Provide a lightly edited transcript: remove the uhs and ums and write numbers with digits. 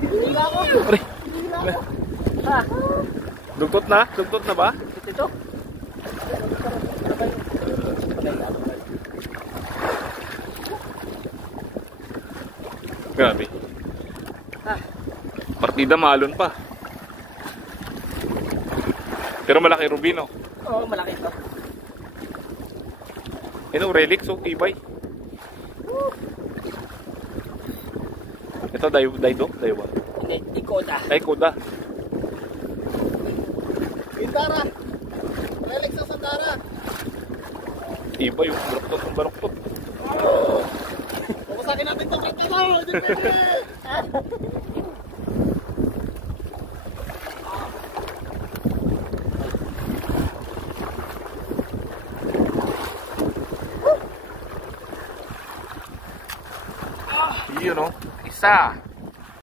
Hila ako. Aray. Hila ako. Ha? Dugtot na? Dugtot na ba? Ito. Grabe. Ha? Partida malon pa. Pero malaki rubino. Oo, malaki ito. Ito, relic, so tibay. Ito, dayo ba? Hindi, ikoda. Ay, kuda. Sandara. Relic sa Sandara. Tibay, yung baroktot. Pupusakin natin itong kanta lang. Hindi pwede. Yun o, isa.